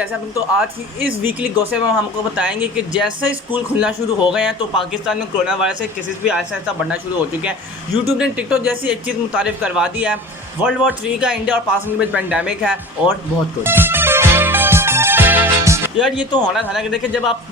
कैसे हैं? तो आज की इस वीकली गॉसिप में हम आपको बताएंगे कि जैसे स्कूल खुलना शुरू हो गए हैं तो पाकिस्तान में कोरोना वायरस के केसेस भी आहिस्ता आहिस्ता बढ़ना शुरू हो चुके हैं। यूट्यूब ने टिकटॉक जैसी एक चीज़ मुतारिफ करवा दी है। वर्ल्ड वॉर 3 का इंडिया और पाकिस्तान के बीच पैंडेमिक है और बहुत कुछ। यार ये तो होना था ना कि देखिए, जब आप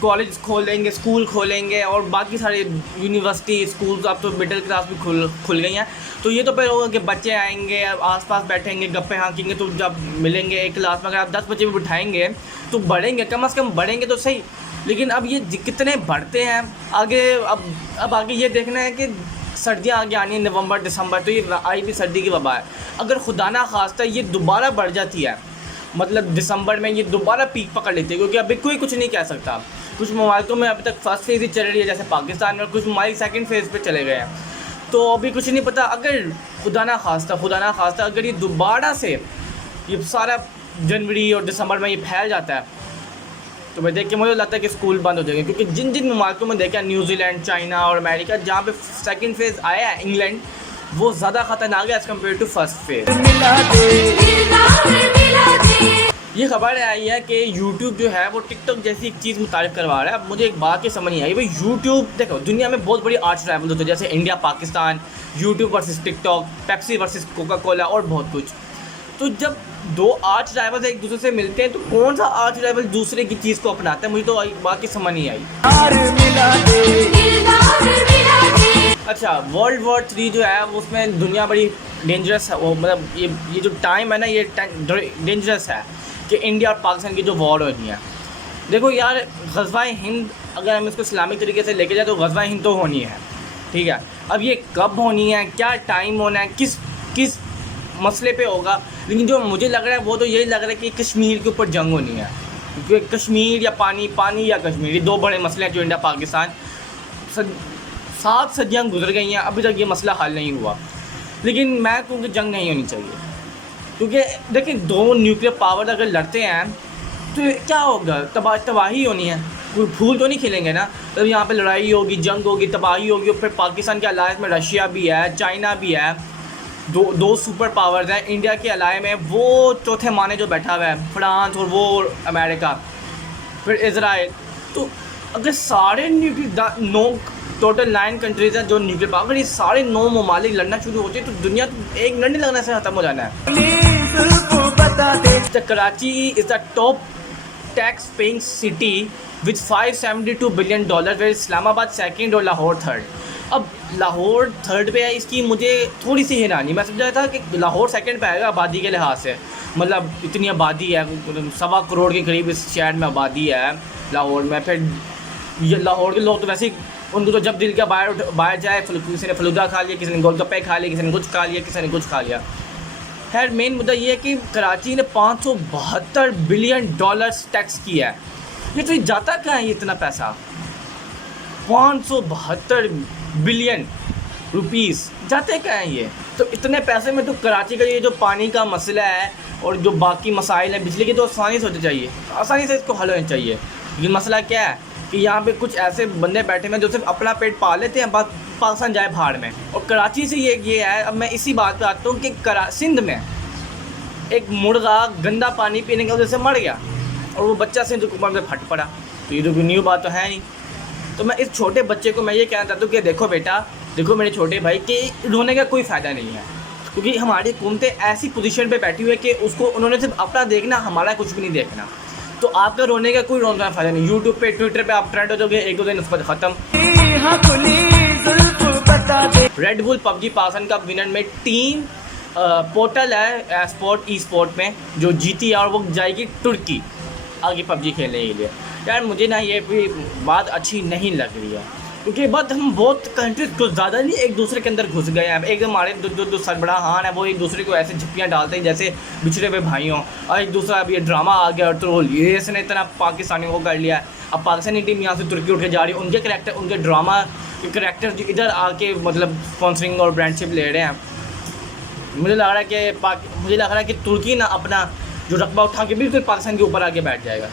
कॉलेज खोलेंगे, स्कूल खोलेंगे और बाकी सारे यूनिवर्सिटी स्कूल अब तो मिडिल क्लास भी खुल गई हैं, तो ये तो पहले होगा कि बच्चे आएंगे, आसपास बैठेंगे, गप्पे हाँकेंगे, तो जब मिलेंगे एक क्लास में अगर आप 10 बच्चे भी बिठाएंगे तो बढ़ेंगे, कम से कम बढ़ेंगे तो सही। लेकिन अब ये कितने बढ़ते हैं आगे। अब आगे ये देखना है कि सर्दियाँ आगे आनी है, नवंबर दिसंबर, तो ये आई भी सर्दी की वबा है। अगर खुदा ना खास्ता ये दोबारा बढ़ जाती है, मतलब दिसंबर में ये दोबारा पीक पकड़ लेती है, क्योंकि अभी कोई कुछ नहीं कह सकता। कुछ ममालिकों में अभी तक फर्स्ट फेज़ ही चल रही है, जैसे पाकिस्तान में, और कुछ ममालिक सेकंड फेज़ पे चले गए हैं, तो अभी कुछ नहीं पता। अगर खुदा ना खास्ता अगर ये दोबारा से ये सारा जनवरी और दिसंबर में ये फैल जाता है, तो मैं देख के मुझे लगता है कि स्कूल बंद हो जाएंगे। क्योंकि जिन जिन ममालिकों में देखा, न्यूजीलैंड, चाइना और अमेरिका, जहाँ पे सेकंड फेज़ आया है, इंग्लैंड, वो ज़्यादा ख़तरनाक है as compare to first phase. ये खबर आई है कि यूट्यूब जो है वो टिकटॉक जैसी एक चीज़ मुतारिफ करवा रहा है। अब मुझे एक बात की समझ नहीं आई भाई, यूट्यूब देखो, दुनिया में बहुत बड़ी आर्च राइवल होती है, जैसे India Pakistan, YouTube versus TikTok, Pepsi versus Coca Cola और बहुत कुछ। तो जब दो आर्च राइवल एक दूसरे से मिलते हैं तो कौन सा आर्च राइवल दूसरे की चीज़ को अपनाता है, मुझे तो बात की समझ नहीं आई। अच्छा, वर्ल्ड वॉर 3 जो है उसमें दुनिया बड़ी डेंजरस है, वो मतलब ये जो टाइम है ना, ये डेंजरस है कि इंडिया और पाकिस्तान की जो वॉर हो रही है। देखो यार, ग़ज़वा-ए हिंद अगर हम इसको इस्लामिक तरीके से लेके जाए तो ग़ज़वा-ए हिंद तो होनी है, ठीक है। अब ये कब होनी है, क्या टाइम होना है, किस मसले पे होगा, लेकिन जो मुझे लग रहा है वो तो यही लग रहा है कि कश्मीर के ऊपर जंग होनी है। क्योंकि कश्मीर या पानी या कश्मीर, ये दो बड़े मसले हैं जो इंडिया पाकिस्तान 7 सदियाँ गुजर गई हैं, अभी तक ये मसला हल नहीं हुआ। लेकिन मैं कहूँ कि जंग नहीं होनी चाहिए, क्योंकि देखिए दो न्यूक्लियर पावर अगर लड़ते हैं तो क्या होगा, तबाही होनी है, कोई फूल तो नहीं खिलेंगे ना। तब यहाँ पे लड़ाई होगी, जंग होगी, तबाही होगी। और फिर पाकिस्तान के अलायंस में रशिया भी है, चाइना भी है, दो सुपर पावर्स हैं। इंडिया के अलाय में वो चौथे माने जो बैठा हुआ है, फ्रांस और वो अमेरिका, फिर इज़राइल। तो अगर सारे न्यूक्लियर टोटल 9 कंट्रीज़ हैं जो न्यूक्लियर पावर, ये सारे 9 ममालिक लड़ना शुरू होते हैं तो दुनिया तो एक मिनट नहीं लगने से ख़त्म हो जाना है। Karachi is the top tax paying city with $572 billion, where Islamabad second और लाहौर थर्ड। अब लाहौर थर्ड पे है, इसकी मुझे थोड़ी सी हैरानी। मैं समझा था कि लाहौर सेकंड पे आएगा आबादी के लिहाज से, मतलब इतनी आबादी है, 1.25 करोड़ के करीब इस शहर में आबादी है लाहौर में। फिर ये लाहौर के लोग तो वैसे ही, उनको तो जब दिल का बाहर जाए, किसी ने फलूदा खा लिया, किसी ने गोलगप्पे खा लिए, किसी ने कुछ खा लिया, किसी ने कुछ खा लिया। खैर मेन मुद्दा ये है कि कराची ने $572 बिलियन टैक्स किया है। ये तो जाता कहाँ है ये इतना पैसा, 572 बिलियन रुपीस जाते कहाँ हैं ये। तो इतने पैसे में तो कराची का ये जो पानी का मसला है और जो बाकी मसाइल हैं बिजली के, तो आसानी से होते चाहिए, आसानी से इसको हल होना चाहिए। लेकिन मसला क्या है कि यहाँ पे कुछ ऐसे बंदे बैठे हैं जो सिर्फ अपना पेट पाल लेते हैं, पाकिस्तान जाए भाड़ में। और कराची से ये है। अब मैं इसी बात पे आता हूँ कि सिंध में एक मुर्गा गंदा पानी पीने की वजह से मर गया और वो बच्चा सिंध हुकूमत में फट पड़ा, तो ये तो कोई न्यू बात तो है नहीं। तो मैं इस छोटे बच्चे को मैं ये कहना चाहता हूँ कि देखो बेटा, देखो मेरे छोटे भाई, कि रोने का कोई फ़ायदा नहीं है, क्योंकि हमारी हुकूमतें ऐसी पोजीशन पे बैठी हुई है कि उसको उन्होंने सिर्फ अपना देखना, हमारा कुछ भी नहीं देखना। तो आपका रोने का कोई रोने का फ़ायदा नहीं। यूट्यूब पे, ट्विटर पे आप ट्रेंड हो जाओगे, 1-2 दिन उस पर ख़त्म। रेड बुल पबजी पाकिस्तान का विनर में टीम पोर्टल है ई स्पोर्ट में जो जीती है, और वो जाएगी तुर्की आगे पबजी खेलने के लिए। यार मुझे ना ये भी बात अच्छी नहीं लग रही है, क्योंकि बात हम बहुत कंट्रीज कुछ ज़्यादा नहीं एक दूसरे के अंदर घुस गए हैं। एकदम हमारे जो सरबराहान है वो एक दूसरे को ऐसे झप्पियाँ डालते हैं जैसे बिछड़े हुए भाइयों, और एक दूसरा अब ये ड्रामा आ गया, और तो ये इसने इतना पाकिस्तानियों को कर लिया। अब पाकिस्तानी टीम यहाँ से तुर्की उठ के जा रही है, उनके करैक्टर, उनके ड्रामा के करैक्टर जो इधर आके मतलब स्पॉन्सरिंग और ब्रांडशिप ले रहे हैं। मुझे लग रहा है कि तुर्की ना अपना जो रकबा उठा के बिल्कुल पाकिस्तान के ऊपर आके बैठ जाएगा।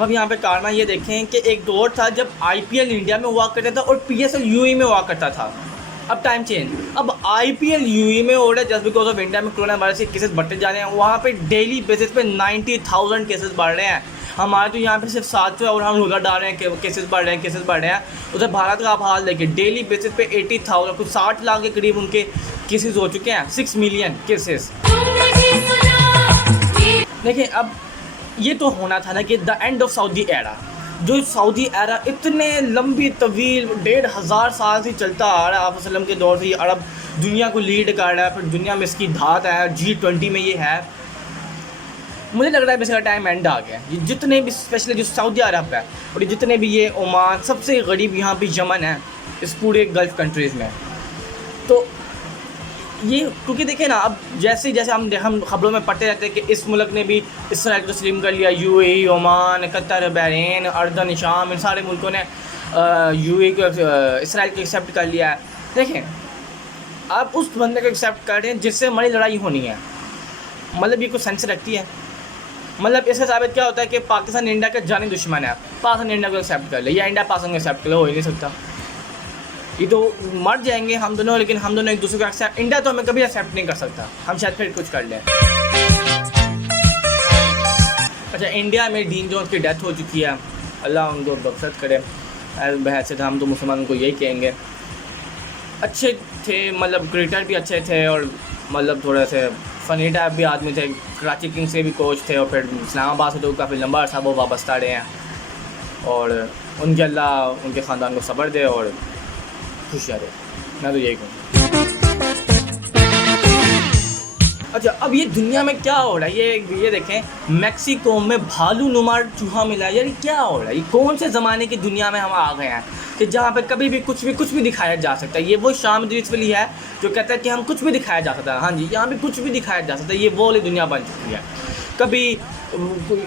अब यहाँ पे कारना ये देखें कि एक दौर था जब IPL इंडिया में हुआ करता था और PSL UAE में हुआ करता था। अब टाइम चेंज, अब IPL यूएई में हो रहा है जस्ट बिकॉज ऑफ इंडिया में कोरोना वायरस के केसेस बढ़ते जा रहे हैं। वहाँ पे डेली बेसिस पे 90,000 केसेस बढ़ रहे हैं। हमारे तो यहाँ पे सिर्फ 700 है और हम उधर डाल रहे हैं केसेस बढ़ रहे हैं, केसेस बढ़ रहे हैं। उधर भारत का आप हाल देखिए, डेली बेसिस पे 80,000 कुछ 60 लाख के करीब उनके केसेस हो चुके हैं, 6 मिलियन केसेस। देखिए अब ये तो होना था ना कि the end of Saudi era, जो सऊदी एरा इतने लंबी तवील 1,500 साल से चलता आ रहा है, आप वसल्लम के दौर से ये अरब दुनिया को लीड कर रहा है, फिर दुनिया में इसकी धात है, G20 में ये है। मुझे लग रहा है इसका टाइम एंड आ गया। ये जितने भी स्पेशली जो सऊदी अरब है और जितने भी ये ओमान, सबसे गरीब यहाँ पे यमन है इस पूरे गल्फ़ कंट्रीज़ में। तो ये क्योंकि देखिए ना, अब जैसे जैसे हम खबरों में पढ़ते रहते हैं कि इस मुल्क ने भी इसराइल को तस्लीम कर लिया, UAE, Oman, Qatar, Bahrain, earthen, शाम, इन सारे मुल्कों ने यूएई को, इसराइल को एक्सेप्ट कर लिया है। देखें आप उस बंदे को एक्सेप्ट कर रहे हैं जिससे हमारी लड़ाई होनी है, मतलब ये कुछ सेंस रखती है। मतलब इससे साबित क्या होता है कि पाकिस्तान इंडिया का जानी दुश्मन है, पाकिस्तान इंडिया को एक्सेप्ट कर ले या इंडिया पाकिस्तान को एक्सेप्ट कर ले, हो ही नहीं सकता। ये तो मर जाएंगे हम दोनों, लेकिन हम दोनों एक दूसरे को एक्सेप्ट, इंडिया तो हमें कभी एक्सेप्ट नहीं कर सकता, हम शायद फिर कुछ कर लें। अच्छा, इंडिया में डीन जोन्स की डेथ हो चुकी है, अल्लाह उनको बख्शत करे। बहस से हम तो मुसलमानों को यही कहेंगे, अच्छे थे, मतलब क्रिकेटर भी अच्छे थे और मतलब थोड़े से फ़नी टाइप भी आदमी थे। कराची किंग्स के भी कोच थे और फिर इस्लामाबाद से तो काफ़ी लंबा अर्सा वो वापस आ रहे हैं और उनके अल्लाह उनके ख़ानदान को सब्र दे और खुशियाँ दे, मैं तो यही कहूँ। अच्छा, अब ये दुनिया में क्या हो रहा है, ये देखें, मैक्सिको में भालू नुमा चूहा मिला है। यार क्या हो रहा है, ये कौन से ज़माने की दुनिया में हम आ गए हैं कि जहाँ पे कभी भी कुछ भी दिखाया जा सकता है। ये वो शाम दिलवली है जो कहता है कि हम कुछ भी दिखाया जा सकता है। हाँ जी, यहाँ पे कुछ भी दिखाया जा सकता है, ये वो वाली दुनिया बन चुकी है। कभी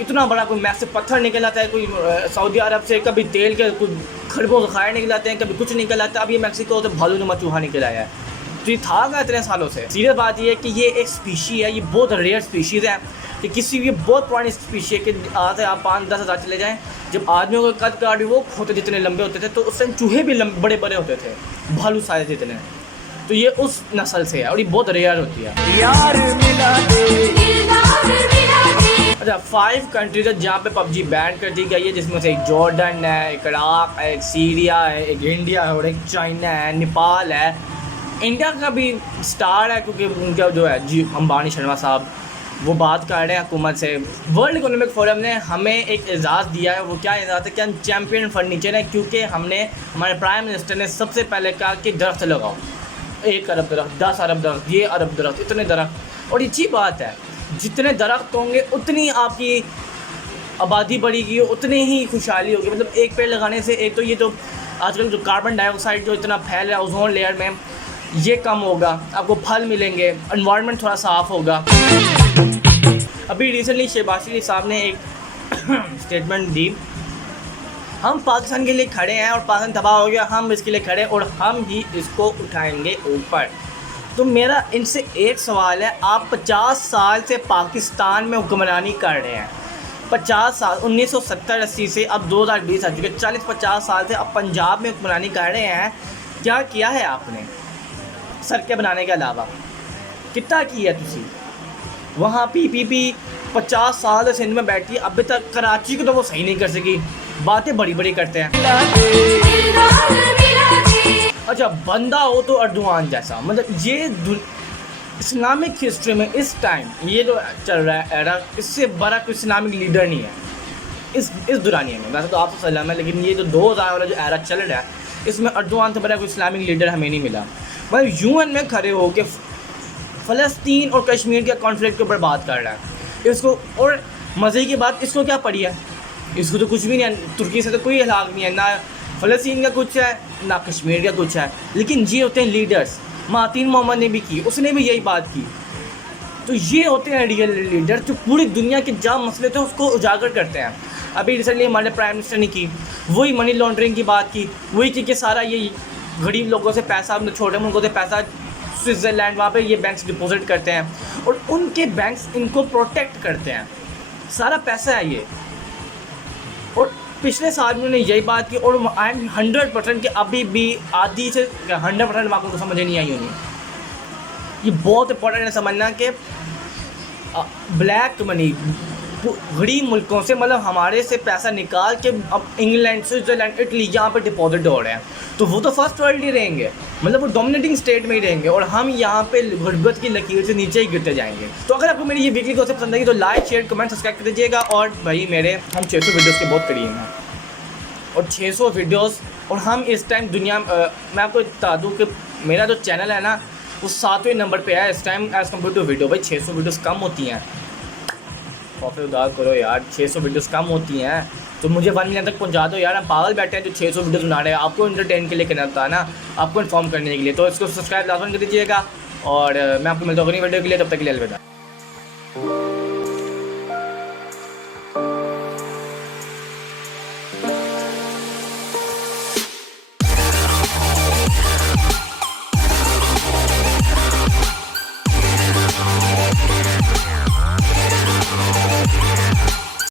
इतना बड़ा कोई मैस से पत्थर निकल आता है कोई सऊदी अरब से, कभी तेल के कुछ खरबों खाए निकल आते हैं, कभी कुछ निकल आता है। अब ये मैक्सिको से भालू नुमा चूहा निकल आया है। तो ये था क्या इतने सालों से? सीरियस बात ये है कि ये एक स्पीशी है, ये बहुत रेयर स्पीशीज़ है कि किसी भी बहुत पुरानी स्पीशी है कि आज से आप 5-10 हज़ार चले जाएँ, जब आदमियों का कद काट वो होते जितने लंबे होते थे तो उस टाइम चूहे भी बड़े बड़े होते थे, भालू साइज जितने। तो ये उस नस्ल से है और ये बहुत रेयर होती है। यार मिला अच्छा, 5 कंट्रीज है जहाँ पे PUBG बैन कर दी गई है, जिसमें से एक जॉर्डन है, एक इराक है, एक सीरिया है, एक इंडिया है और एक चाइना है, नेपाल है। इंडिया का भी स्टार है क्योंकि उनका जो है जी अंबानी शर्मा साहब वो बात कर रहे हैं हुकूमत से। वर्ल्ड इकोनॉमिक फोरम ने हमें एक एजाज़ दिया है। वो क्या एजाज़ है कि हम चैम्पियन फर्नीचर है, क्योंकि हमने हमारे प्राइम मिनिस्टर ने सबसे पहले कहा कि दरख्त लगाओ, 1 अरब दरख्त, 10 अरब दरख्त, ये अरब दरख्त, इतने दरख्त। और अच्छी बात है, जितने दरख्त होंगे उतनी आपकी आबादी बढ़ेगी, उतनी ही खुशहाली होगी। मतलब एक पेड़ लगाने से एक तो ये तो आजकल जो कार्बन डाइऑक्साइड जो इतना फैल रहा है ओजोन लेयर में, ये कम होगा, आपको फल मिलेंगे, एनवायरनमेंट थोड़ा साफ़ होगा। अभी रिसेंटली शहबाज शरीफ साहब ने एक स्टेटमेंट दी, हम पाकिस्तान के लिए खड़े हैं और पाकिस्तान तबाह हो गया, हम इसके लिए खड़े और हम ही इसको उठाएंगे ऊपर। तो मेरा इनसे एक सवाल है, आप 50 साल से पाकिस्तान में हुक्मरानी कर रहे हैं, 50 साल, 1970-80 से अब 2020 आ चुके, 40-50 साल से अब पंजाब में हुक्मरानी कर रहे हैं। क्या किया है आपने सड़कें बनाने के अलावा? कितना किया तुसी? वहाँ PPP 50 साल से सिंध में बैठी, अभी तक कराची को तो वो सही नहीं कर सकी, बातें बड़ी बड़ी करते हैं। अच्छा, बंदा हो तो अर्दोआन जैसा, मतलब ये इस्लामिक हिस्ट्री में इस टाइम ये जो चल रहा है एरा, इससे बड़ा कोई इस्लामिक लीडर नहीं है इस दुरानिया में। वैसे तो आप सलाम है, लेकिन ये जो 2000 वाला जो एरा चल रहा है इसमें अर्दोआन से बड़ा कोई इस्लामिक लीडर हमें नहीं मिला। मतलब यूएन में खड़े हो के फ़लस्तीन और कश्मीर के कॉन्फ्लिक्ट के ऊपर बात कर रहा है इसको, और मज़े की बात, इसको क्या पड़ी है? इसको तो कुछ भी नहीं है, तुर्की से तो कोई इलाक़ नहीं है, ना फ़लस्तीन का कुछ है ना कश्मीर का कुछ है। लेकिन ये होते हैं लीडर्स। मातीन मोहम्मद ने भी की, उसने भी यही बात की। तो ये होते हैं रियल लीडर जो पूरी दुनिया के जहाँ मसले थे उसको उजागर करते हैं। अभी रिसेंटली हमारे प्राइम मिनिस्टर ने की, वही मनी लॉन्ड्रिंग की बात की, वही कि सारा ये गरीब लोगों से पैसा, छोटे मुल्कों से पैसा स्विट्ज़रलैंड वहाँ पे ये बैंक्स डिपॉजिट करते हैं और उनके बैंक्स इनको प्रोटेक्ट करते हैं, सारा पैसा है ये। और पिछले साल में उन्होंने यही बात की और आई एम 100% कि अभी भी आधी से 100% बात उनको समझ नहीं आई होनी। ये बहुत इंपॉर्टेंट है समझना कि ब्लैक मनी गरीब मुल्कों से मतलब हमारे से पैसा निकाल के अब इंग्लैंड, स्विट्ज़रलैंड, इटली यहाँ पे डिपॉजिट हो रहे हैं, तो वो तो फर्स्ट वर्ल्ड ही रहेंगे, मतलब वो डोमिनेटिंग स्टेट में ही रहेंगे और हम यहाँ पे गुर्बत की लकीर से नीचे ही गिरते जाएंगे। तो अगर आपको मेरी ये वीडियो को पसंद आई तो लाइक, शेयर, कमेंट, सब्सक्राइब कर दीजिएगा। और भाई मेरे हम 600 वीडियोज़ के बहुत करीब हैं और 600 वीडियोज़, और हम इस टाइम दुनिया मैं आपको बता दूँ कि मेरा जो चैनल है ना वो 7वें नंबर पे है इस time as compare to video. भाई 600 वीडियोस कम होती हैं, कॉफी उधार करो यार, 600 वीडियोस कम होती हैं तो मुझे 1 मिलियन तक पहुंचा दो यार। हम पागल बैठे हैं जो 600 वीडियोस बना रहे हैं, आपको एंटरटेन के लिए करना था ना, आपको इन्फॉर्म करने के लिए। तो इसको सब्सक्राइब लाजमन कर दीजिएगा और मैं आपको मिलता हूँ अगली वीडियो के लिए, तब तक के लिए अलविदा।